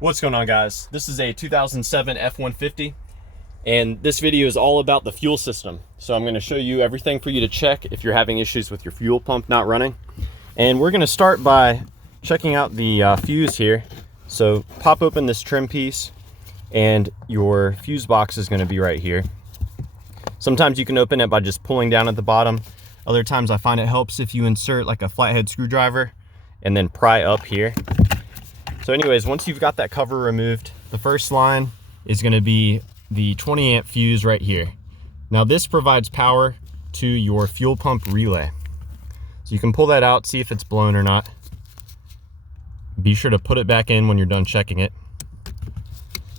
What's going on, guys? This is a 2007 F-150 and this video is all about the fuel system. So I'm going to show you everything for you to check if you're having issues with your fuel pump not running. And we're going to start by checking out the fuse here. So pop open this trim piece and your fuse box is going to be right here. Sometimes you can open it by just pulling down at the bottom. Other times I find it helps if you insert like a flathead screwdriver and then pry up here. So anyways, once you've got that cover removed, the first line is going to be the 20 amp fuse right here. Now this provides power to your fuel pump relay. So you can pull that out, see if it's blown or not. Be sure to put it back in when you're done checking it.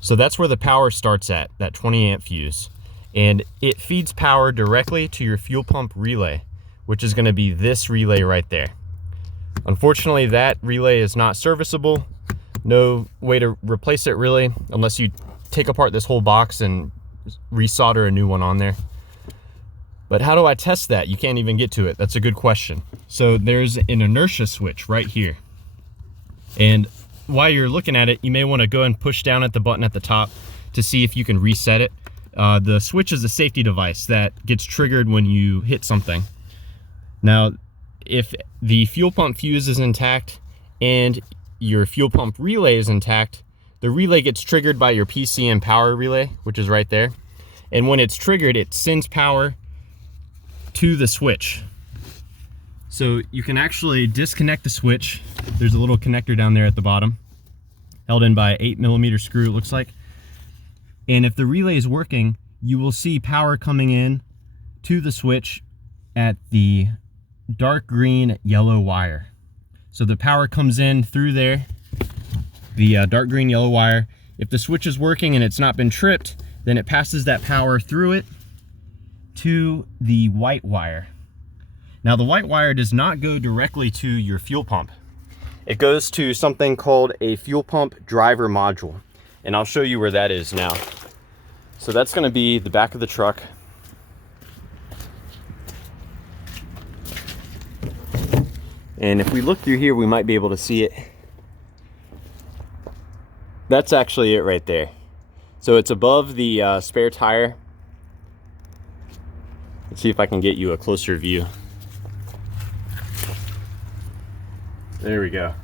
So that's where the power starts at, that 20 amp fuse. And it feeds power directly to your fuel pump relay, which is going to be this relay right there. Unfortunately, that relay is not serviceable. No way to replace it really, unless you take apart this whole box and resolder a new one on there. But how do I test that? You can't even get to it. That's a good question. So there's an inertia switch right here. And while you're looking at it, you may want to go and push down at the button at the top to see if you can reset it. The switch is a safety device that gets triggered when you hit something. Now, if the fuel pump fuse is intact and your fuel pump relay is intact, the relay gets triggered by your PCM power relay, which is right there. And when it's triggered, it sends power to the switch. So you can actually disconnect the switch. There's a little connector down there at the bottom, held in by an 8mm screw, it looks like. And if the relay is working, you will see power coming in to the switch at the dark green yellow wire. So the power comes in through there, the dark green yellow wire. If the switch is working and it's not been tripped, then it passes that power through it to the white wire. Now the white wire does not go directly to your fuel pump. It goes to something called a fuel pump driver module. And I'll show you where that is now. So that's going to be the back of the truck. And if we look through here, we might be able to see it. That's actually it right there. So it's above the spare tire. Let's see if I can get you a closer view. There we go.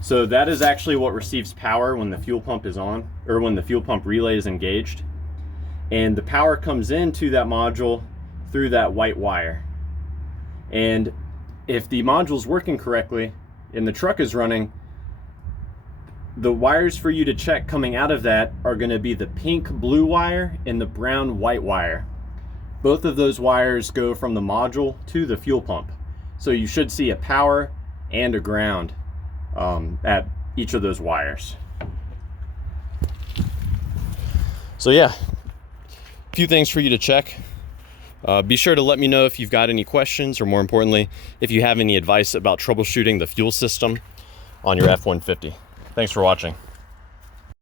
So that is actually what receives power when the fuel pump is on, or when the fuel pump relay is engaged. And the power comes into that module through that white wire. And if the module's working correctly and the truck is running, the wires for you to check coming out of that are going to be the pink blue wire and the brown white wire. Both of those wires go from the module to the fuel pump. So you should see a power and a ground at each of those wires. So yeah, a few things for you to check. Be sure to let me know if you've got any questions, or more importantly, if you have any advice about troubleshooting the fuel system on your F-150. Thanks for watching.